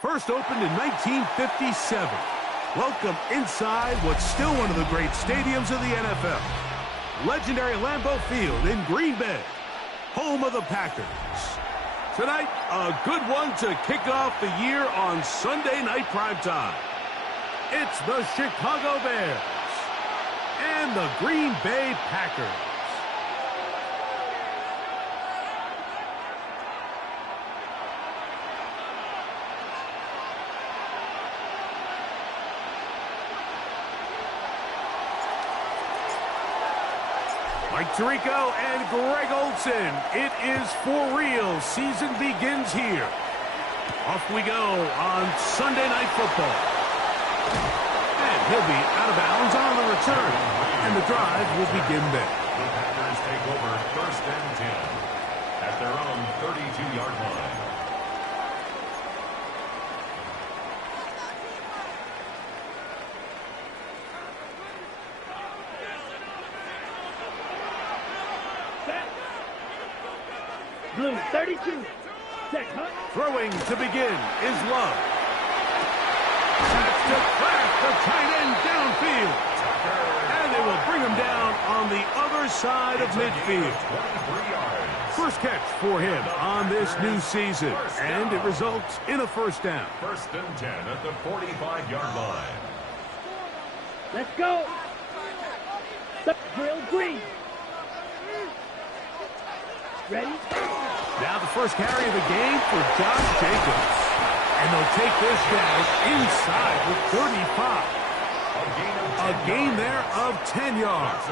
First opened in 1957. Welcome inside what's still one of the great stadiums of the NFL. Legendary Lambeau Field in Green Bay, home of the Packers. Tonight, a good one to kick off the year on Sunday night primetime. It's the Chicago Bears and the Green Bay Packers. Mike Tirico and Greg Olsen. It is for real. Season begins here. Off we go on Sunday Night Football. And he'll be out of bounds on the return. And the drive will begin there. The Packers take over 1st and 10 at their own 32-yard line. Blue 32. Set, huh? Throwing to begin is Love. That's to crack the tight end downfield. And they will bring him down on the other side of midfield. First catch for him on this new season. And it results in a first down. 1st and 10 at the 45-yard line. Let's go. Drill green. Ready? Now the first carry of the game for Josh Jacobs. And they'll take this down inside with 35. A gain there of 10 yards.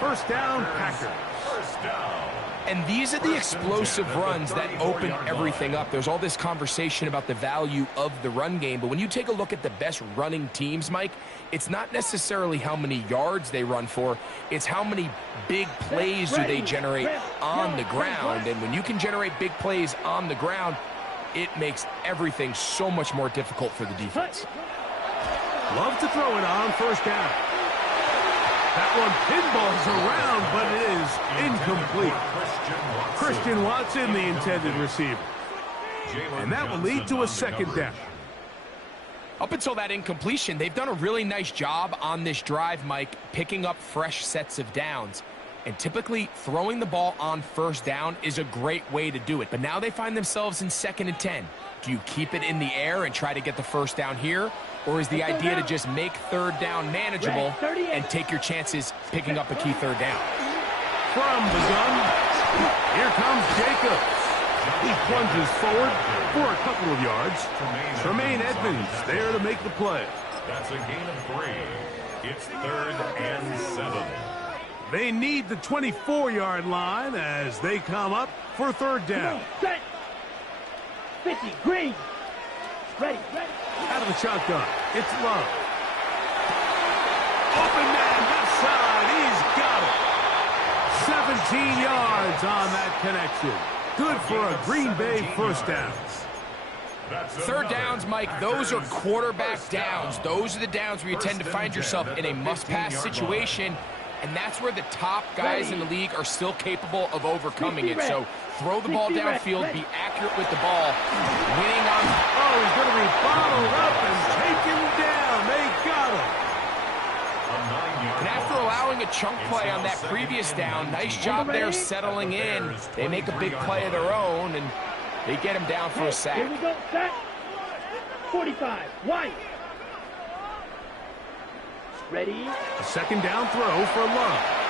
First down, Packers. First down. And these are the explosive runs that open everything up. There's all this conversation about the value of the run game, but when you take a look at the best running teams, Mike, it's not necessarily how many yards they run for, it's how many big plays do they generate on the ground. And when you can generate big plays on the ground, it makes everything so much more difficult for the defense. Love to throw it on first down. That one pinballs around, but it is incomplete. Christian Watson, the intended receiver. And that will lead to a second down. Up until that incompletion, they've done a really nice job on this drive, Mike, picking up fresh sets of downs. And typically, throwing the ball on first down is a great way to do it. But now they find themselves in 2nd and 10. Do you keep it in the air and try to get the first down here? Or is the idea to just make 3rd down manageable and take your chances picking up a key 3rd down? From the gun, here comes Jacobs. He plunges forward for a couple of yards. Tremaine Edmonds there to make the play. That's a gain of 3. It's 3rd and 7. They need the 24-yard line as they come up for 3rd down. Set. 50, green. Ready. Out of the shotgun, it's Love. Open man, left side, he's got it. 17 yards on that connection. Good for a Green Bay first down. 3rd downs, Mike, those are quarterback downs. Those are the downs where you tend to find yourself in a must-pass situation, and that's where the top guys in the league are still capable of overcoming it. So throw the ball downfield, be accurate with the ball. Winning on... Oh, he's going to be bottled up and taken down. They got him. And after allowing a chunk play on that previous down, nice job there settling in. They make a big play of their own, and they get him down for a sack. Here we go, set. 45, White. Ready? A second down throw for Love.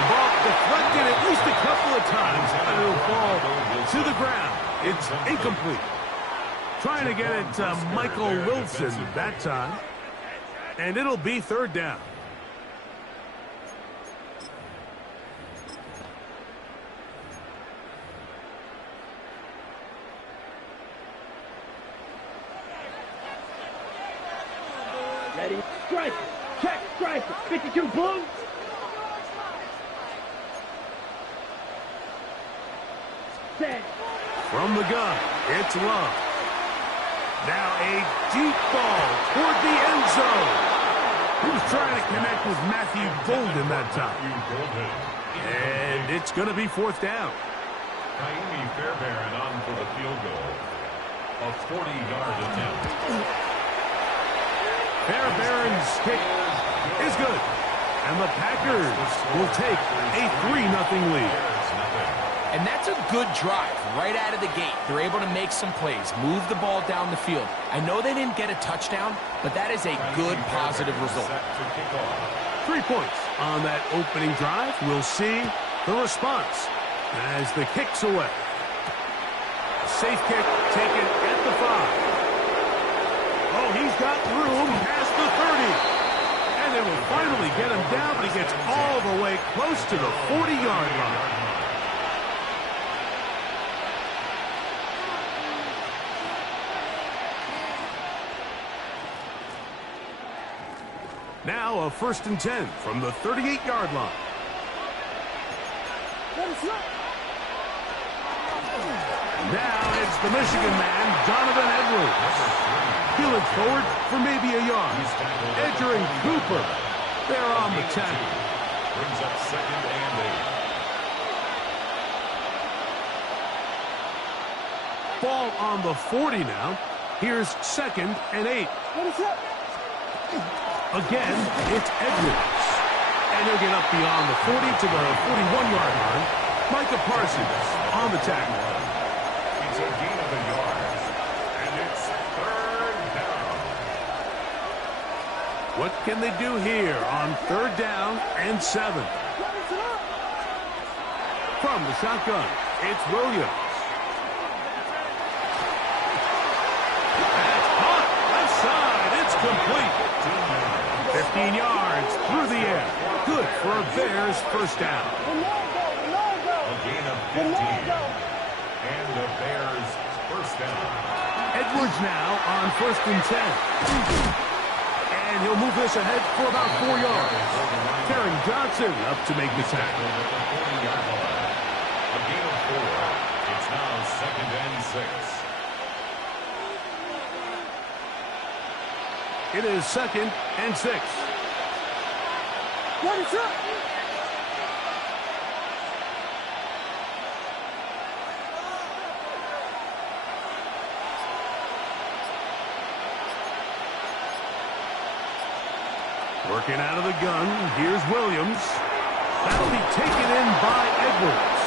The ball deflected at least a couple of times, and it'll fall to the ground. It's incomplete. Trying to get it to Michael Wilson that time. And it'll be third down. Ready? Striker. Check striker. 52 blue. Set. From the gun, it's Love. Now a deep ball toward the end zone. He was trying to connect with Matthew Golden that time. And it's going to be fourth down. Naomi Fairbairn on for the field goal. A 40-yard attempt. Fairbairn's kick is good. And the Packers will take a 3-0 lead. And that's a good drive right out of the gate. They're able to make some plays, move the ball down the field. I know they didn't get a touchdown, but that is a good, positive result. 3 points on that opening drive. We'll see the response as the kick's away. Safe kick taken at the 5. Oh, he's got room past the 30. And they will finally get him down, but he gets all the way close to the 40-yard line. Now a 1st and 10 from the 38-yard line. Now it's the Michigan man, Donovan Edwards. Peeling forward for maybe a yard. Edger and Cooper, they're on the tackle. Brings up 2nd and 8. Ball on the 40 now. Here's 2nd and 8. Again, it's Edwards. And he'll get up beyond the 40 to the 41-yard line. Micah Parsons on the tackle. It's a gain of a yard. And it's 3rd down. What can they do here on 3rd down and 7? From the shotgun, it's Williams. That's caught. Left side. It's complete. 15 yards through the air. Good for a Bears 1st down. A gain of 15. And the Bears 1st down. Edwards now on 1st and 10. And he'll move this ahead for about 4 yards. Terry Johnson up to make the tackle. A gain of 4. It's now 2nd and 6. It is 2nd and 6. What is up? Working out of the gun. Here's Williams. That'll be taken in by Edwards.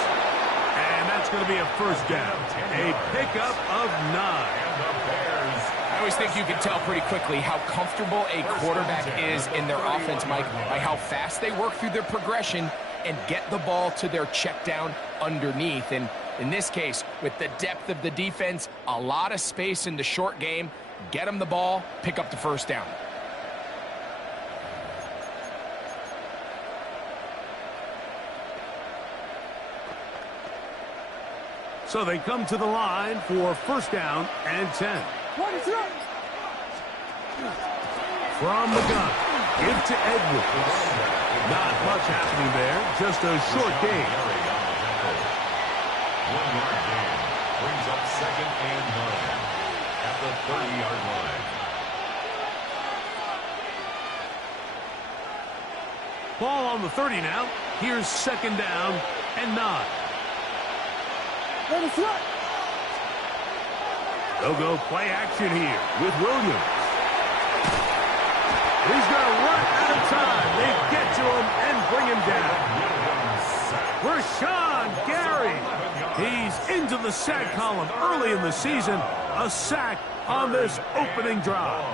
And that's going to be a 1st down. A pickup of 9. I always think you can tell pretty quickly how comfortable a quarterback is in their offense, Mike, by how fast they work through their progression and get the ball to their check down underneath. And in this case, with the depth of the defense, a lot of space in the short game, get them the ball, pick up the 1st down. So they come to the line for 1st down and 10. From the gun, give to Edwards. Not much happening there, just a short gain. 1-yard gain brings up 2nd and 9 at the 30-yard line. Ball on the 30 now. Here's 2nd down and 9. They'll go play action here with Williams. He's going to run out of time. They get to him and bring him down. Rashawn Gary. He's into the sack column early in the season. A sack on this opening drive.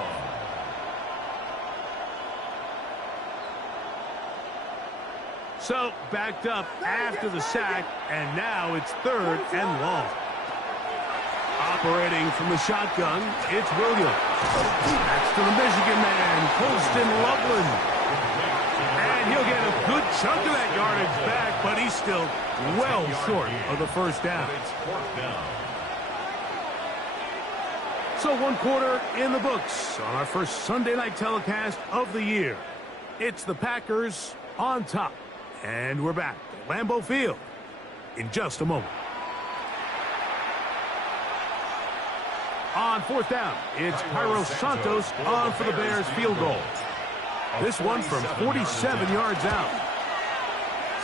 So, backed up after the sack, and now it's 3rd and long. Operating from the shotgun, it's Williams. That's to the Michigan man, Colston Loveland. And he'll get a good chunk of that yardage back, but he's still well short of the first down. So 1 quarter in the books on our first Sunday night telecast of the year. It's the Packers on top. And we're back at Lambeau Field in just a moment. On 4th down, it's Cairo Santos on for the Bears field goal. This one from 47 yards out.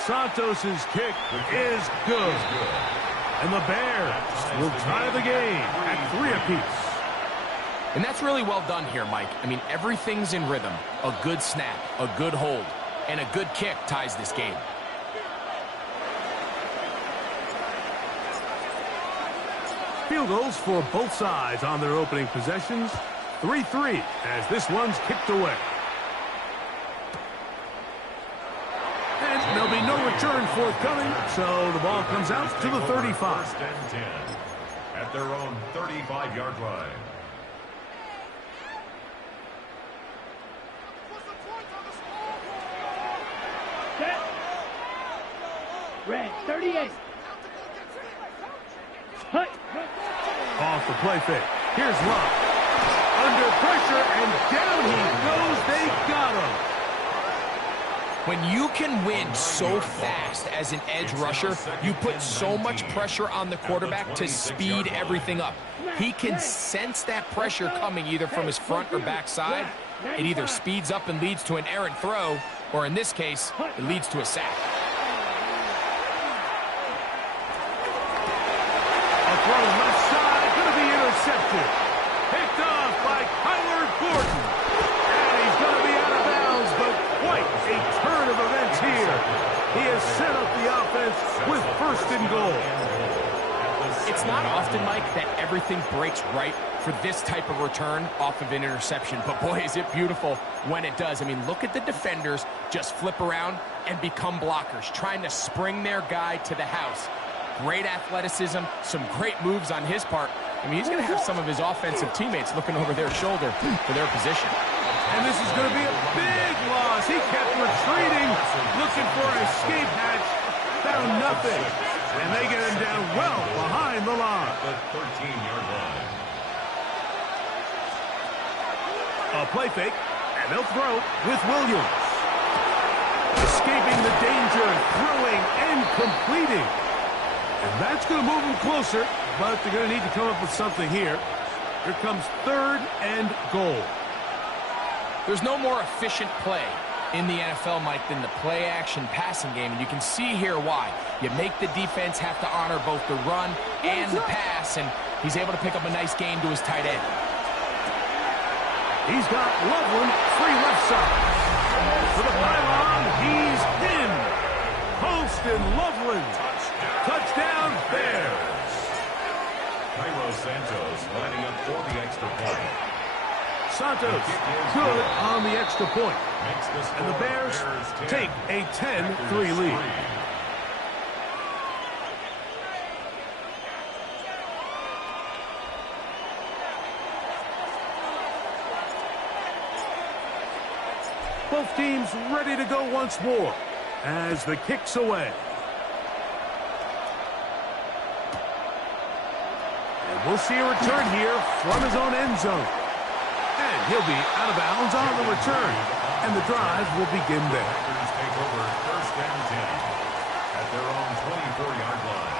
Santos' kick is good. And the Bears will tie the game at 3 apiece. And that's really well done here, Mike. I mean, everything's in rhythm. A good snap, a good hold, and a good kick ties this game. Field goals for both sides on their opening possessions. 3-3 as this one's kicked away. And there'll be no return forthcoming, so the ball comes out to the 35. 1st and 10 at their own 35-yard line. Set. Red, 38. Hut. Off the play fake. Here's Love. Under pressure, and down he goes. They got him. When you can win so fast as an edge rusher, you put so much pressure on the quarterback to speed everything up. He can sense that pressure coming either from his front or back side. It either speeds up and leads to an errant throw, or in this case, it leads to a sack. A throw left side, going to be intercepted. Picked off by Kyler Gordon. And he's going to be out of bounds, but quite a turn of events here. He has set up the offense with 1st and goal. It's not often, Mike, that everything breaks right for this type of return off of an interception. But boy, is it beautiful when it does. I mean, look at the defenders just flip around and become blockers, trying to spring their guy to the house. Great athleticism, some great moves on his part. I mean, he's going to have some of his offensive teammates looking over their shoulder for their position. And this is going to be a big loss. He kept retreating, looking for an escape hatch. Found nothing. And they get him down well behind the line. The 13-yard line. A play fake, and they'll throw with Williams. Escaping the danger, throwing and completing. And that's going to move them closer, but they're going to need to come up with something here. Here comes 3rd and goal. There's no more efficient play in the NFL, Mike, than the play-action passing game, and you can see here why. You make the defense have to honor both the run and the pass, and he's able to pick up a nice gain to his tight end. He's got Loveland free left side. For the pylon, he's in. Colston Loveland. Touchdown, Bears. Cairo Santos lining up for the extra point. Santos good on the extra point. And the Bears take a 10-3 lead. Both teams ready to go once more as the kick's away. And we'll see a return here from his own end zone. And he'll be out of bounds on the return. And the drive will begin there. Packers take over 1st and 10 at their own 24-yard line.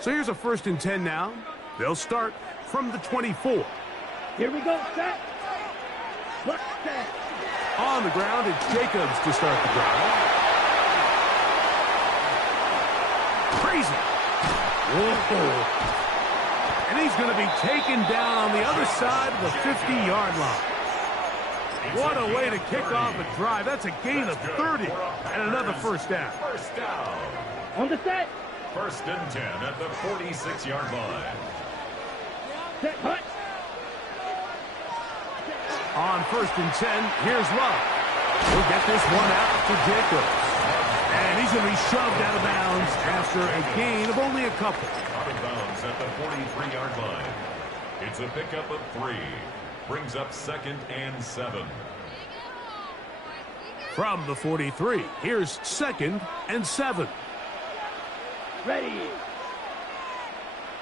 So here's a 1st and 10 now. They'll start from the 24. Here we go, set. Look, set. On the ground, it's Jacobs to start the drive. Crazy. Whoa. And he's going to be taken down on the other side of the 50-yard line. What a way to kick off a drive. That's a gain of 30 and another 1st down. 1st down. On the set. 1st and 10 at the 46-yard line. Set, hut. On 1st and 10, here's Love. He'll get this one out to Jacobs. And he's going to be shoved out of bounds after a gain of only a couple. Out of bounds at the 43-yard line. It's a pickup of 3. Brings up 2nd and 7. From the 43, here's 2nd and 7. Ready.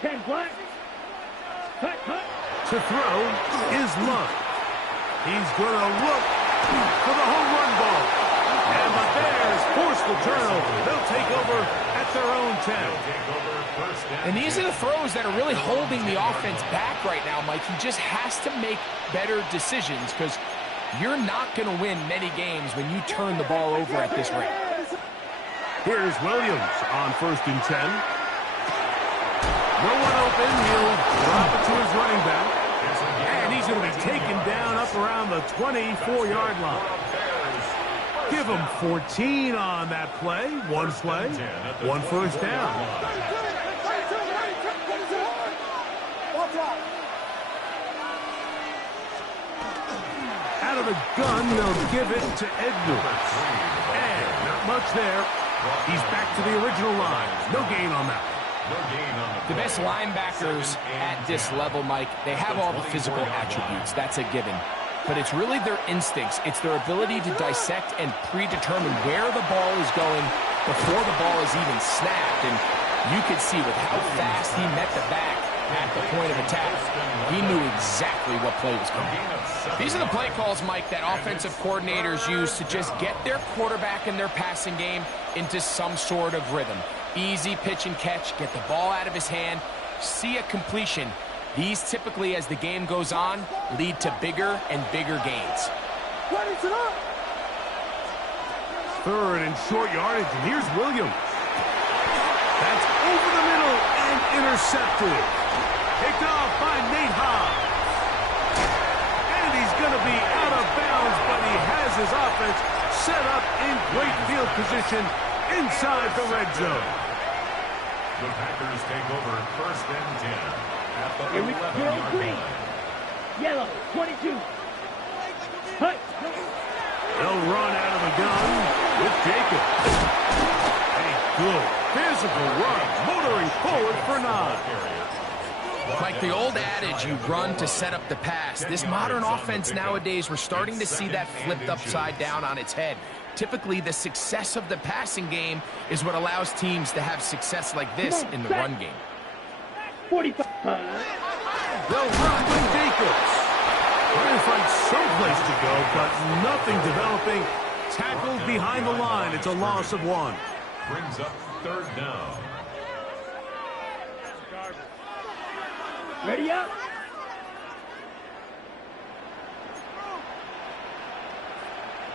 10 black. Hut, hut. To throw is Love. He's going to look for the home run ball. And the Bears force the turnover. They'll take over at their own 10. And these are the throws that are really holding the offense back right now, Mike. He just has to make better decisions because you're not going to win many games when you turn the ball over at this rate. Here's Williams on 1st and 10. No one open. He'll drop it to his running back. And he's going to be taken down up around the 24-yard line. Give him 14 on that play. One play, 1 first down. Out of the gun, they'll give it to Edwards. And not much there. He's back to the original line. No gain on that. The best linebackers at this level, Mike, they have all the physical attributes. That's a given. But it's really their instincts. It's their ability to dissect and predetermine where the ball is going before the ball is even snapped. And you could see with how fast he met the back at the point of attack, he knew exactly what play was coming. These are the play calls, Mike, that offensive coordinators use to just get their quarterback and their passing game into some sort of rhythm. Easy pitch and catch, get the ball out of his hand, see a completion. These typically, as the game goes on, lead to bigger and bigger gains. 3rd and short yardage, and here's Williams. That's over the middle and intercepted. Picked off by Nate Hobbs. And he's going to be out of bounds, but he has his offense set up in great field position inside the red zone. The Packers take over 1st and 10 at the Here we go. 11-yard Green. line. Yellow. 22. Hut. They'll run out of the gun with Jacobs. A good physical run, motoring forward for 9. Like the old adage, you run to set up the pass. This modern offense nowadays, we're starting to see that flipped upside down on its head. Typically, the success of the passing game is what allows teams to have success like this in the run game. 45. They'll run with Jacobs. Trying to find someplace to go, but nothing developing. Tackled behind the line. It's a loss of 1. Brings up 3rd down. Ready up.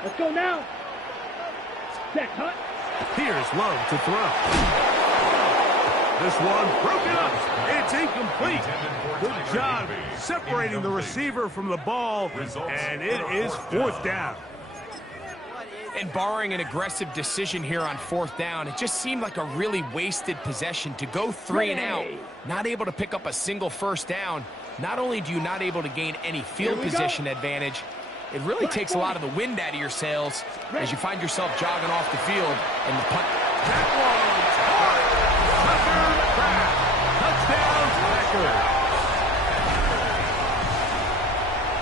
Let's go now. Set, hut. Here's Love to throw. This one broken up. It's incomplete. Good job separating the receiver from the ball, and it is 4th down. And barring an aggressive decision here on 4th down, it just seemed like a really wasted possession to go 3 and out, not able to pick up a single 1st down. Not only do you not able to gain any field position advantage, it really takes a lot of the wind out of your sails as you find yourself jogging off the field and the punt. That one's hard. Touchdown, Packers.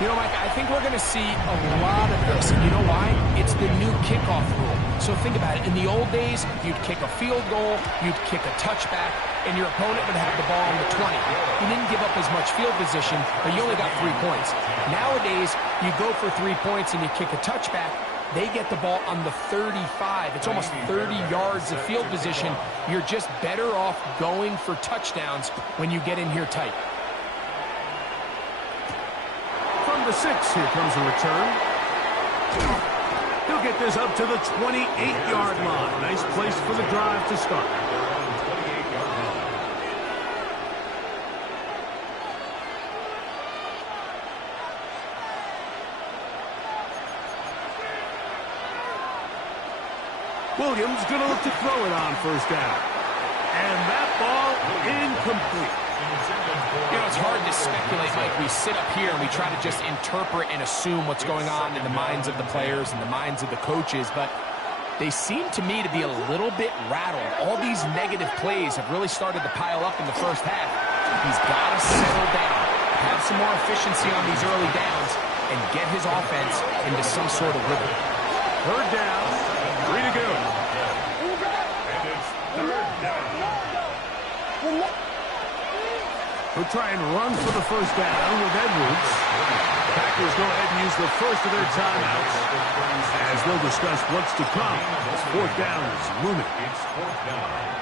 You know, Mike, I think we're going to see a lot of this. And you know why? It's the new kickoff rule. So think about it. In the old days, you'd kick a field goal, you'd kick a touchback, and your opponent would have the ball on the 20. You didn't give up as much field position, but you only got 3 points. Nowadays, you go for 3 points and you kick a touchback. They get the ball on the 35. It's almost 30 yards of field position. You're just better off going for touchdowns when you get in here tight. From the 6, here comes a return. He'll get this up to the 28-yard line. Nice place for the drive to start. Williams going to look to throw it on 1st down. And that ball incomplete. You know, it's hard to speculate, Mike. We sit up here and we try to just interpret and assume what's going on in the minds of the players and the minds of the coaches, but they seem to me to be a little bit rattled. All these negative plays have really started to pile up in the first half. He's got to settle down, have some more efficiency on these early downs, and get his offense into some sort of rhythm. Third down, 3 to go. And it's third down. He'll try and run for the first down with Edwards. Packers go ahead and use the first of their timeouts as they'll discuss what's to come. This fourth down is looming. It's fourth down.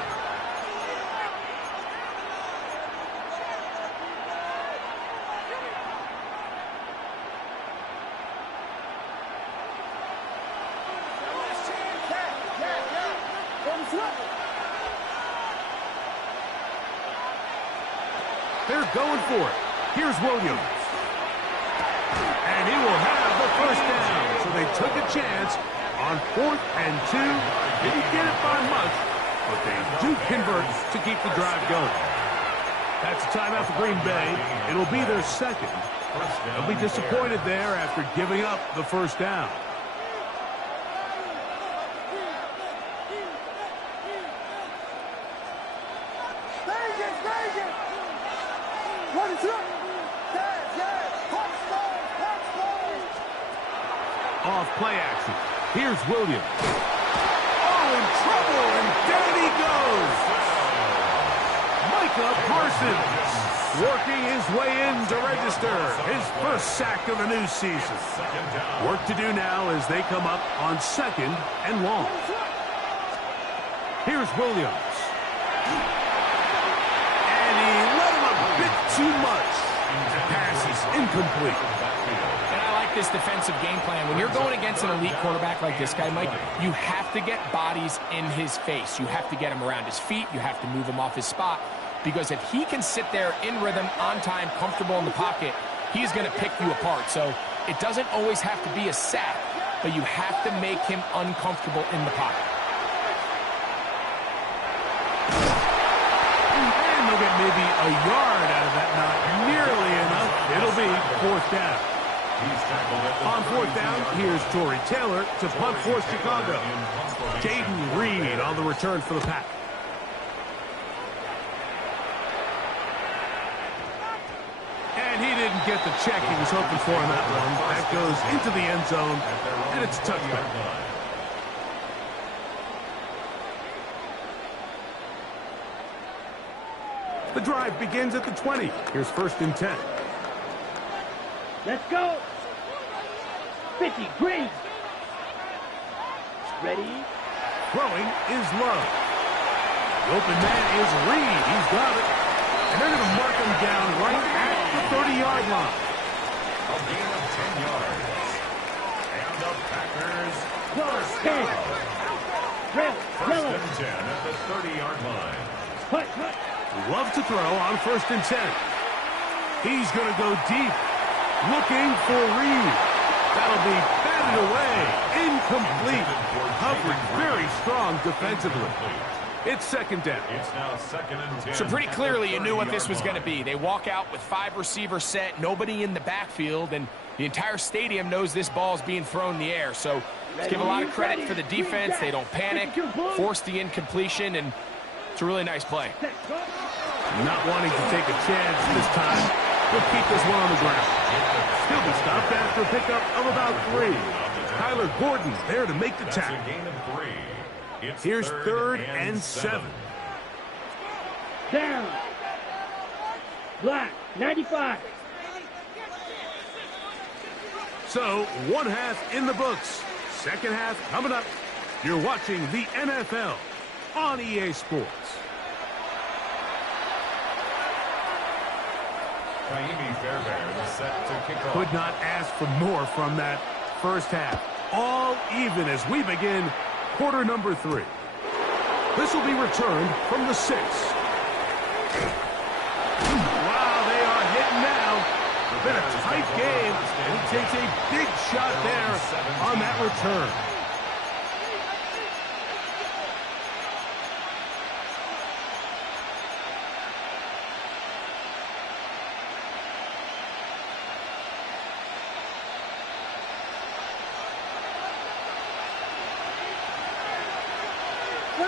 They're going for it. Here's Williams. And he will have the first down. So they took a chance on 4th and 2. Didn't get it by much, but they do convert to keep the drive going. That's a timeout for Green Bay. It'll be their second. They'll be disappointed there after giving up the first down. Off play action. Here's Williams. Oh, in trouble, and down he goes. Micah Parsons working his way in to register his first sack of the new season. Work to do now as they come up on 2nd and long. Here's Williams. And he let him a bit too much. The pass is incomplete. This defensive game plan. When you're going against an elite quarterback like this guy, Mike, you have to get bodies in his face. You have to get him around his feet. You have to move him off his spot. Because if he can sit there in rhythm, on time, comfortable in the pocket, he's going to pick you apart. So it doesn't always have to be a sack, but you have to make him uncomfortable in the pocket. And they'll get maybe a yard out of that. Not nearly enough. It'll be 4th down. On 4th down, here's Torrey Taylor to punt for Chicago. Jaden Reed on the return for the Pack. And he didn't get the check he was hoping for on that one. That goes into the end zone, and it's a touchdown. The drive begins at the 20. Here's 1st and 10. Let's go. 50, Green. Ready? Throwing is Love. The open man is Reed. He's got it. And they're going to mark him down right at the 30-yard line. A gain of 10 yards. And the Packers first 10. down. Red, First yellow. and 10 at the 30-yard line. Hut, hut. Love to throw on 1st and 10. He's going to go deep. Looking for Reed. That'll be batted away. Incomplete. Coverage very strong defensively. It's 2nd down. It's now 2nd and 10. So pretty clearly you knew what this was going to be. They walk out with 5 receivers set, nobody in the backfield, and the entire stadium knows this ball's being thrown in the air. So let's give a lot of credit for the defense. They don't panic, force the incompletion, and it's a really nice play. Not wanting to take a chance this time. He'll keep this one on the ground. He'll be stopped after a pickup of about 3. Tyler Gordon there to make the That's a tackle. gain of 3. It's Here's 3rd and 7. Down. Black, 95. So, 1 half in the books. 2nd half coming up. You're watching the NFL on EA Sports. Naimi Fairbairn set to kick off. Could not ask for more from that first half. All even as we begin quarter number 3. This will be returned from the 6. Wow, they are hitting now. It's been a tight game, and he takes a big shot there on that return.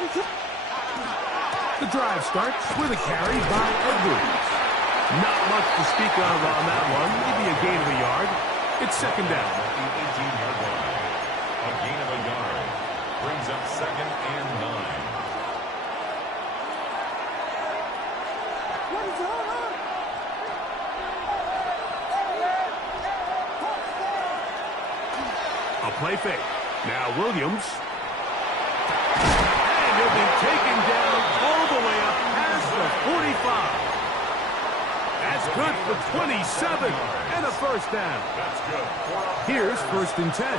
The drive starts with a carry by Edwards. Not much to speak of on that one. Maybe a gain of a yard. It's second down. The 18-yard line. A gain of a yard. Brings up second and 9. A play fake. Now Williams. And he'll be taken down all the way up past the 45. That's good for 27 and a first down. That's good. Here's first and 10. A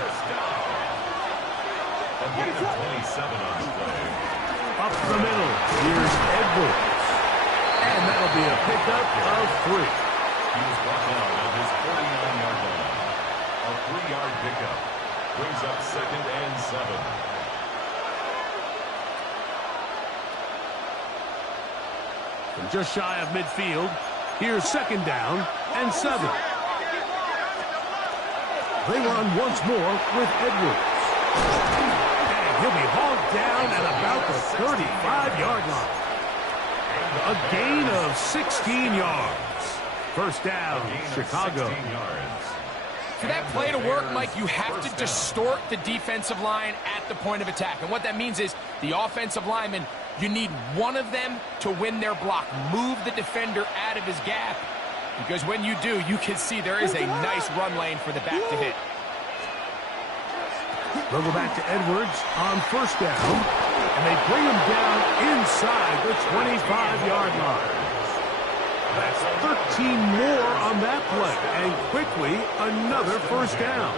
gain of 27 on the play. Up the middle. Here's Edwards. And that'll be a pickup of 3. He was brought down at his 49-yard line. A 3-yard pickup. Brings up second and 7. From just shy of midfield, here's second down and 7. They run once more with Edwards. And he'll be hauled down at about the 35-yard line. A gain of 16 yards. First down, Chicago. For that play to work, Mike, you have to distort the defensive line at the point of attack. And what that means is the offensive lineman, you need one of them to win their block. Move the defender out of his gap. Because when you do, you can see there is a nice run lane for the back to hit. They'll go back to Edwards on first down. And they bring him down inside the 25-yard line. That's 13 more on that play, and quickly another first down.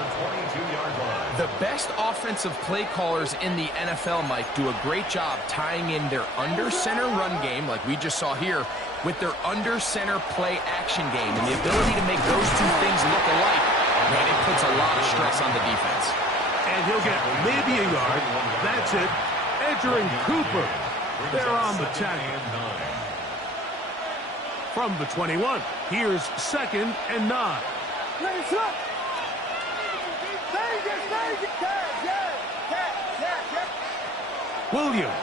The best offensive play callers in the NFL, Mike, do a great job tying in their under-center run game, like we just saw here, with their under-center play action game. And the ability to make those two things look alike, man, it puts a lot of stress on the defense. And he'll get maybe a yard. That's it. Edger and Cooper, they're on the tackle. From the 21, here's second and 9. Williams.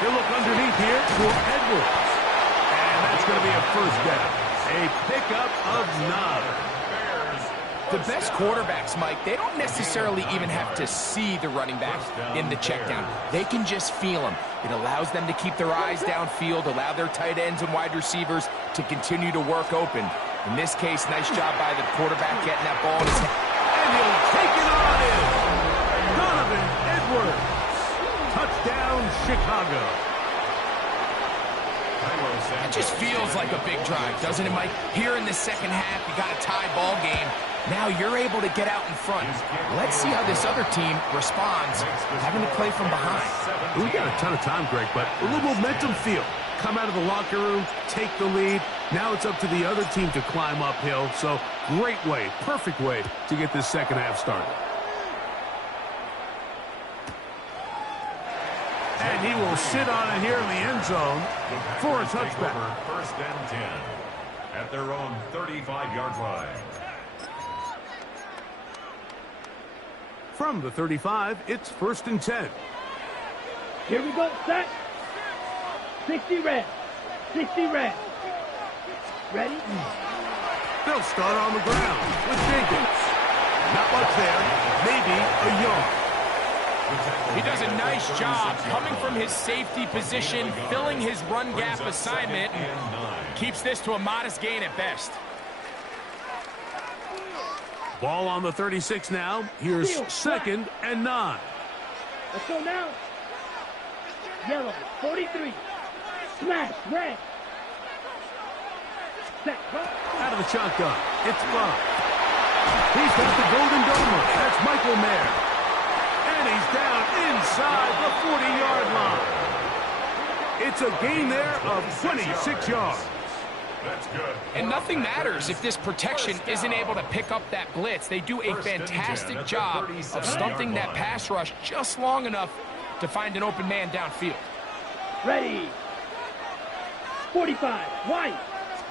He'll look underneath here for Edwards. And that's going to be a first down. A pickup of 9. The best quarterbacks, Mike, they don't necessarily even have to see the running back in the check down. They can just feel him. It allows them to keep their eyes downfield, allow their tight ends and wide receivers to continue to work open. In this case, nice job by the quarterback getting that ball in his hand. And he'll take it on in. Donovan Edwards. Touchdown, Chicago. It just feels like a big drive, doesn't it, Mike? Here in the second half, you got a tie ball game. Now you're able to get out in front. Let's see how this other team responds, having to play from behind. We got a ton of time, Greg, but a little momentum feel. Come out of the locker room, take the lead. Now it's up to the other team to climb uphill. So great way, perfect way to get this second half started. And he will sit on it here in the end zone for a touchback. First and 10 at their own 35-yard line. From the 35, it's first and 10. Here we go, set. 60 red. 60 red. Ready? They'll start on the ground with Jenkins. Not much there. Maybe a yard. He does a nice job coming from his safety position, filling his run gap assignment, and keeps this to a modest gain at best. Ball on the 36 now. Here's second and 9. Let's go now. Yellow, 43. Smash, red. Set, out of the shotgun. It's Buck. He's got the golden domer. That's Michael Mayer. And he's down inside the 40-yard line. It's a gain there of 26 yards. That's good. And nothing matters if this protection isn't able to pick up that blitz. They do a fantastic job of stumping that pass rush just long enough to find an open man downfield. Ready. 45, White.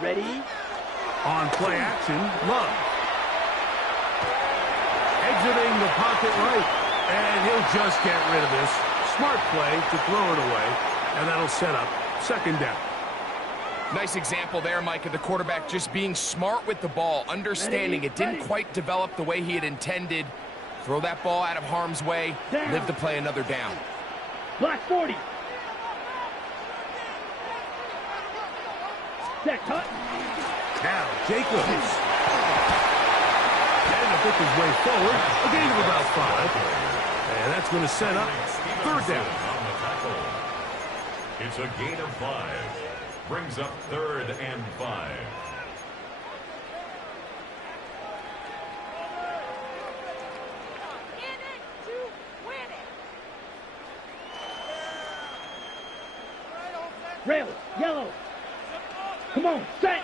Ready. On play action, Love. Exiting the pocket right. And he'll just get rid of this. smart play to throw it away, and that'll set up second down. Nice example there, Mike, of the quarterback just being smart with the ball, understanding it didn't quite develop the way he had intended. Throw that ball out of harm's way, live to play another down. Black 40. Set cut. Now, Jacobs. And to pick his way forward, a gain of about 5. And that's going to set up third down. It's a gain of 5. Brings up 3rd and 5. Rail, yellow. Come on, set.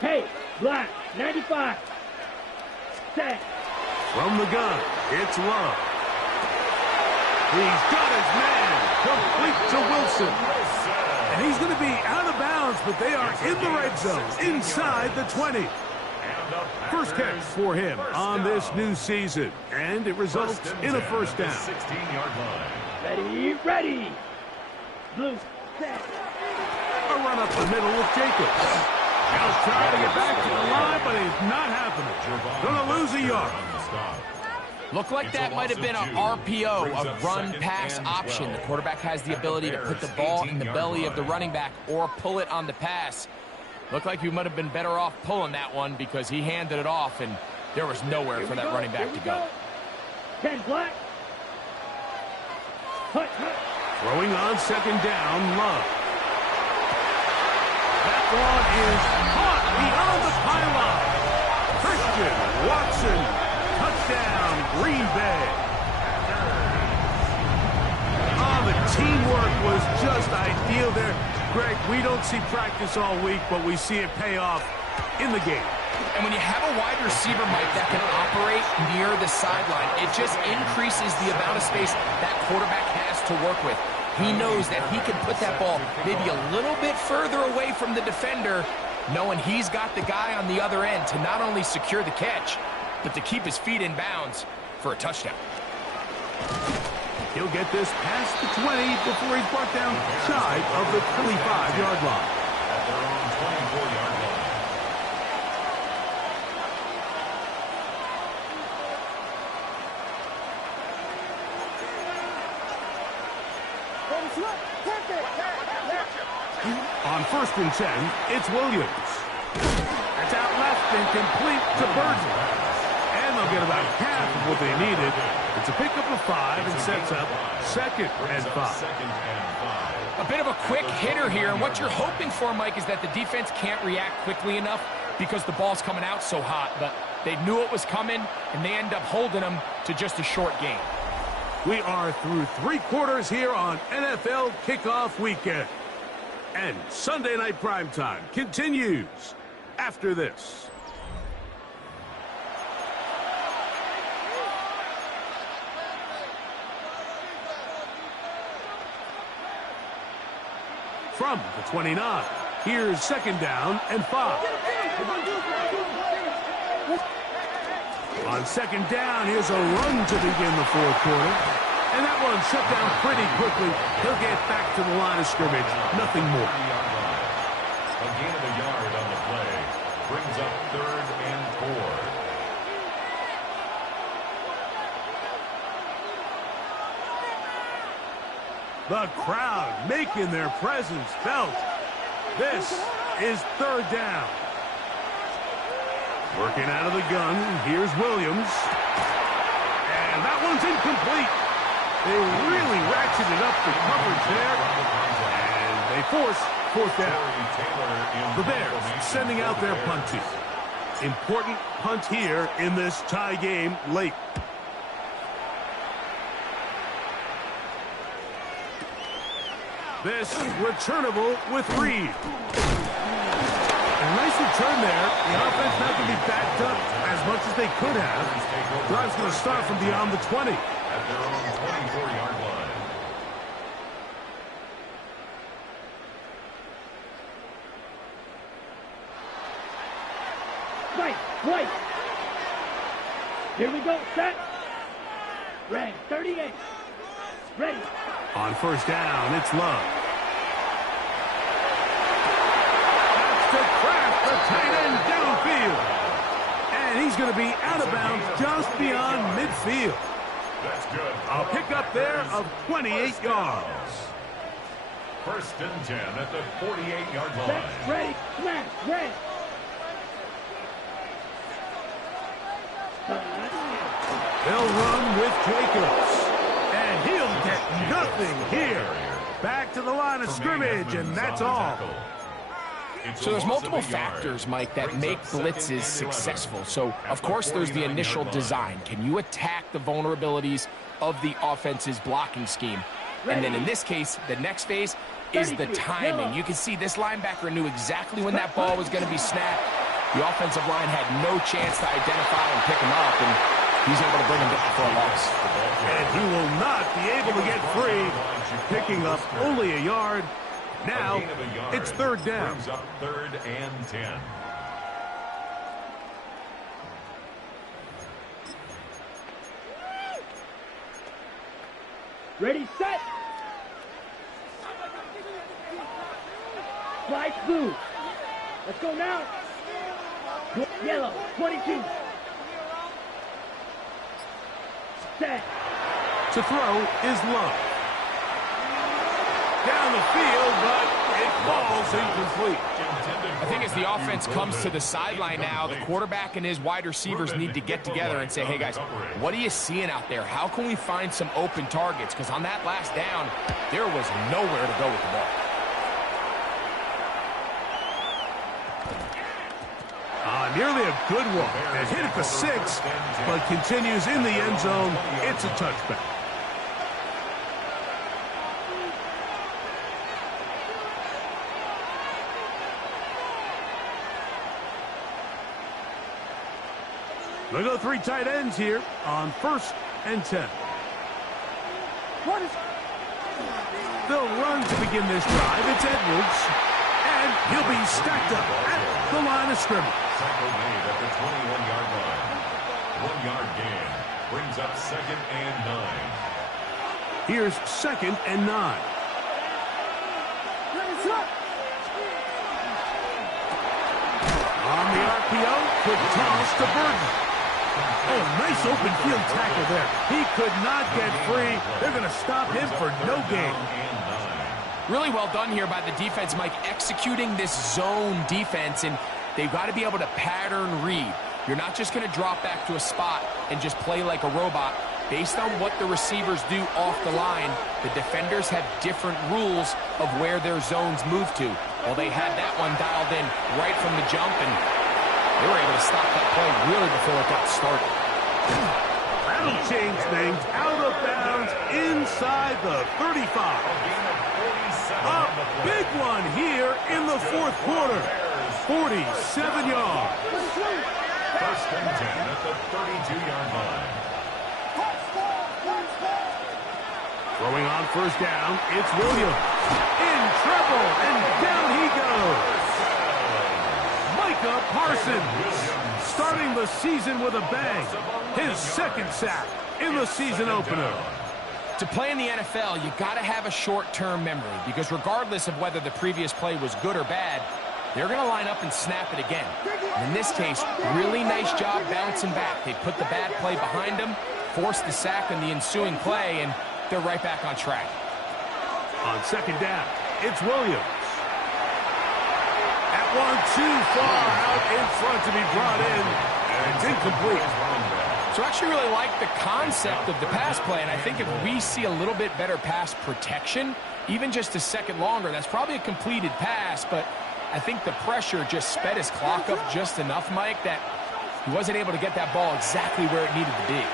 Hey, black, 95. Set. From the gun, it's Love. He's got his man. Complete to Wilson. And he's going to be out of bounds, but they are in the red zone, inside the 20. First catch for him on this new season, and it results in a first down. 16-yard line. Ready, ready. Blue, set. A run up the middle with Jacobs. He'll try to get back to the line, but it's not happening. Going to lose a yard. Looked like that might have been an RPO, a run-pass option. The quarterback has the ability to put the ball in the belly of the running back or pull it on the pass. Looked like he might have been better off pulling that one because he handed it off, and there was nowhere for that running back to go. 10 black. Hut, hut. Throwing on second down, Love. That one is caught beyond the pylon. Christian Watson. Touchdown, Green Bay. Oh, the teamwork was just ideal there. Greg, we don't see practice all week, but we see it pay off in the game. And when you have a wide receiver, Mike, that can operate near the sideline, it just increases the amount of space that quarterback has to work with. He knows that he can put that ball maybe a little bit further away from the defender, knowing he's got the guy on the other end to not only secure the catch, but to keep his feet in bounds for a touchdown. He'll get this past the 20 before he's brought down shy of the 25-yard line. At their own 24-yard line. On 1st and 10, it's Williams. That's out left and complete to Burton. And they'll get about half of what they needed. It's a pickup of 5 and sets up 2nd and 5. A bit of a quick hitter here, and what you're hoping for, Mike, is that the defense can't react quickly enough because the ball's coming out so hot, but they knew it was coming, and they end up holding them to just a short gain. We are through 3 quarters here on NFL Kickoff Weekend. And Sunday Night Primetime continues after this. From the 29, here's 2nd down and 5. On 2nd down, here's a run to begin the 4th quarter. And that one shut down pretty quickly. He'll get back to the line of scrimmage. Nothing more. A gain of a yard on the play. Brings up 3rd and 4. The crowd making their presence felt. This is 3rd down. Working out of the gun, here's Williams. And that one's incomplete. They really ratcheted up the coverage there. And they force 4th down. The Bears sending out their punt team. Important punt here in this tie game late. This returnable with Reed. A nice return there. The offense not going to be backed up as much as they could have. Drive's going to start from beyond the 20. At their own 24-yard line. Right. Here we go, set. Red, 38. Ready. On first down, it's Love. That's to Kraft, the tight end downfield. And he's going to be out of bounds just beyond midfield. That's good. A pickup there of 28 yards. First and 10 at the 48-yard line. Set, ready, smash, ready. They'll run with Jacobs. And he'll get nothing here. Back to the line of scrimmage, and that's all. So there's multiple factors, Mike, that make blitzes successful. So, of course, there's the initial design. Can you attack the vulnerabilities of the offense's blocking scheme? And then in this case, the next phase is the timing. You can see this linebacker knew exactly when that ball was going to be snapped. The offensive line had no chance to identify and pick him up, and he's able to bring him down for a loss. And he will not be able to get free, picking up only a yard. Now, it's third down. Brings up third and 10. Ready, set. Slide blue. Let's go now. Yellow, 22. Set. To throw is Love. Down the field, but it falls incomplete. I think as the offense comes to the sideline now, the quarterback and his wide receivers need to get together and say, hey, guys, what are you seeing out there? How can we find some open targets? Because on that last down, there was nowhere to go with the ball. Nearly a good one. And hit at the 6, but continues in the end zone. It's a touchback. They go 3 tight ends here on first and 10. They'll run to begin this drive. It's Edwards. And he'll be stacked up at the line of scrimmage. Tackle made at the 21-yard line. 1-yard gain. Brings up second and 9. Here's second and 9. On the RPO, quick toss to Burton. Oh, nice open field tackle there. He could not get free. They're going to stop him for no gain. Really well done here by the defense, Mike, executing this zone defense, and they've got to be able to pattern read. You're not just going to drop back to a spot and just play like a robot. Based on what the receivers do off the line, the defenders have different rules of where their zones move to. Well, they had that one dialed in right from the jump, and they were able to stop that play really before it got started. That'll change things. Out of bounds inside the 35. A big one here in the fourth quarter. 47 yards. First and 10 at the 32-yard line. Throwing on first down, it's Williams. In trouble, and down he goes. Micah Parsons starting the season with a bang. His second sack in the season opener. To play in the NFL, you got to have a short-term memory, because regardless of whether the previous play was good or bad, they're going to line up and snap it again. In this case, really nice job bouncing back. They put the bad play behind them, forced the sack in the ensuing play, and they're right back on track. On second down, it's Williams. That one too far out in front to be brought in, and it's incomplete. So I actually really like the concept of the pass play, and I think if we see a little bit better pass protection, even just a second longer, that's probably a completed pass, but I think the pressure just sped his clock up just enough, Mike, that he wasn't able to get that ball exactly where it needed to be.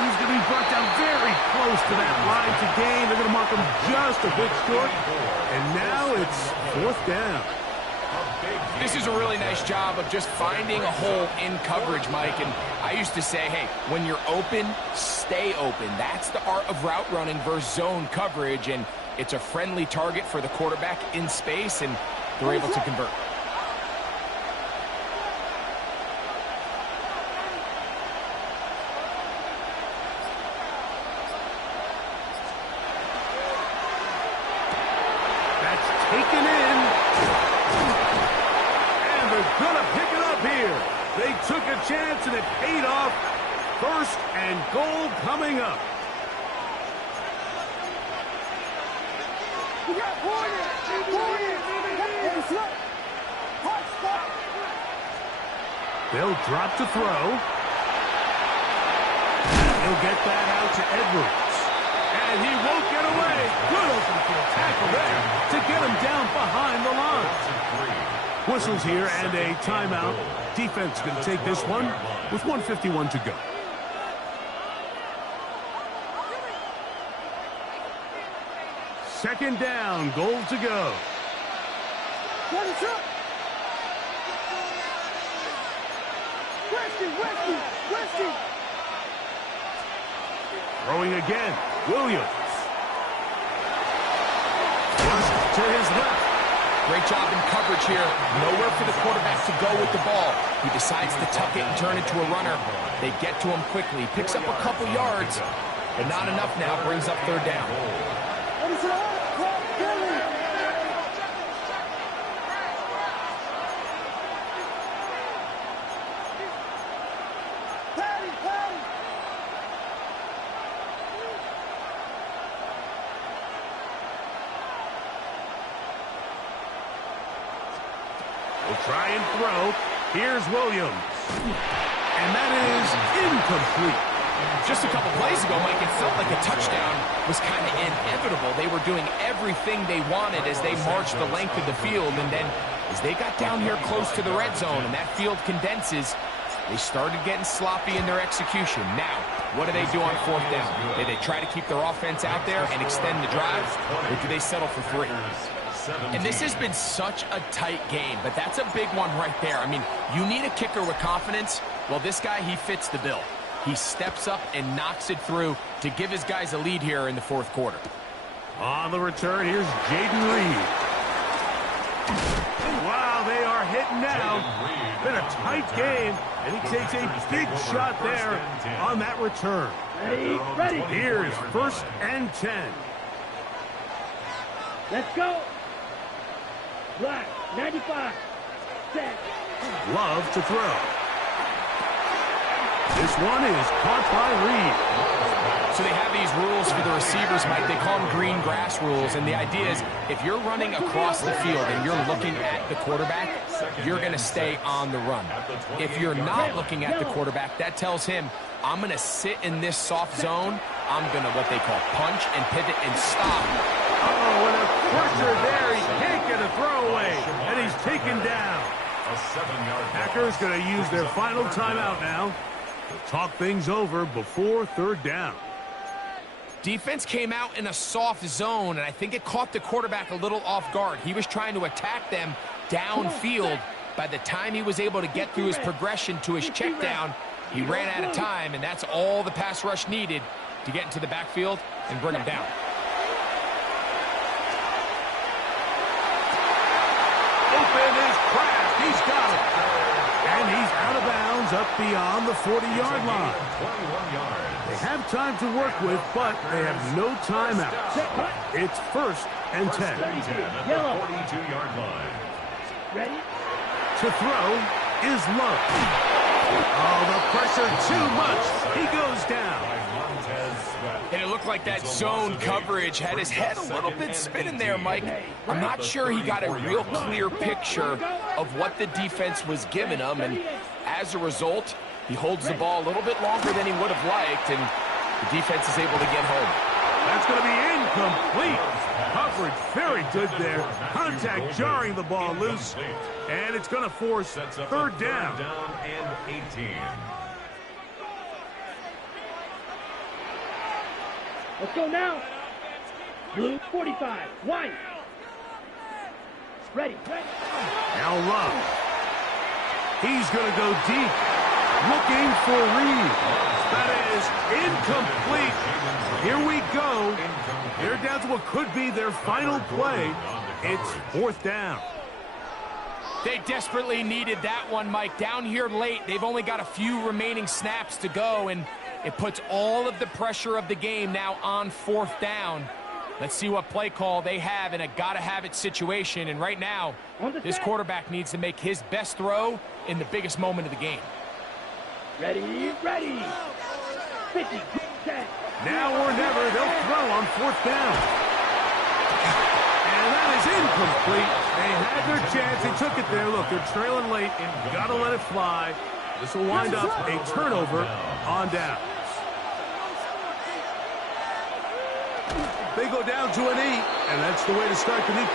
He's going to be brought down very close to that line to gain. They're going to mark him just a bit short, and now it's fourth down. This is a really nice job of just finding a hole in coverage, Mike. And I used to say, hey, when you're open, stay open. That's the art of route running versus zone coverage. And it's a friendly target for the quarterback in space, and they're able to convert. took a chance, and it paid off. First and goal coming up. They'll drop to throw. He'll get that out to Edwards. And he won't get away. Good open field tackle there to get him down behind the line. Whistles here and a timeout. Defense going to take this one with 1:51 to go. Second down, goal to go. Throwing again, Williams. First to his left. Great job in coverage here. Nowhere for the quarterback to go with the ball. He decides to tuck it and turn it to a runner. They get to him quickly. Picks up a couple yards, but not enough now. Brings up third down. Will try and throw. Here's Williams. And that is incomplete. Just a couple plays ago, Mike, it felt like a touchdown was kind of inevitable. They were doing everything they wanted as they marched the length of the field. And then as they got down here close to the red zone and that field condenses, they started getting sloppy in their execution. Now, what do they do on fourth down? Do they try to keep their offense out there and extend the drive, or do they settle for 3? And this has been such a tight game, but that's a big one right there. I mean, you need a kicker with confidence. Well, this guy, he fits the bill. He steps up and knocks it through to give his guys a lead here in the fourth quarter. On the return, here's Jaden Reed. Wow, they are hitting now. Been a tight game, and he takes a big shot there on that return. Ready. Here's first and 10. Let's go. Black, 95. Set. Love to throw. This one is caught by Reed. So they have these rules for the receivers, Mike. They call them green grass rules. And the idea is if you're running across the field and you're looking at the quarterback, you're going to stay on the run. If you're not looking at the quarterback, that tells him, I'm going to sit in this soft zone. I'm going to what they call punch and pivot and stop. Oh, and a pressure there. He can't get a throwaway, and he's taken down. Packers going to use their final timeout now to talk things over before third down. Defense came out in a soft zone, and I think it caught the quarterback a little off guard. He was trying to attack them downfield. By the time he was able to get through his progression to his check down, he ran out of time, and that's all the pass rush needed to get into the backfield and bring him down. Open is Kraft. He's got it. And he's out of bounds up beyond the 40-yard line. They have time to work with, but they have no timeouts. It's first and 10. 42-yard line. Ready? To throw is Love. Oh, the pressure too much. He goes down. And it looked like that zone coverage had his head a little bit spinning there, Mike. I'm not sure he got a real clear picture of what the defense was giving him, and as a result, he holds the ball a little bit longer than he would have liked, and the defense is able to get home. That's going to be incomplete. Coverage very good there. Contact jarring the ball loose, and it's going to force third down. And 18. Let's go now. Blue, 45. White. Ready. Now Love. He's going to go deep. Looking for Reed. That is incomplete. Here we go. They're down to what could be their final play. It's fourth down. They desperately needed that one, Mike. Down here late, they've only got a few remaining snaps to go, and it puts all of the pressure of the game now on fourth down. Let's see what play call they have in a gotta-have-it situation. And right now, this quarterback needs to make his best throw in the biggest moment of the game. Ready, ready. 50, 10. Now or never, they'll throw on 4th down. And that is incomplete. They had their chance. They took it there. Look, they're trailing late. You got to let it fly. This will wind up a turnover on down. They go down to an 8, and that's the way to start the new campaign.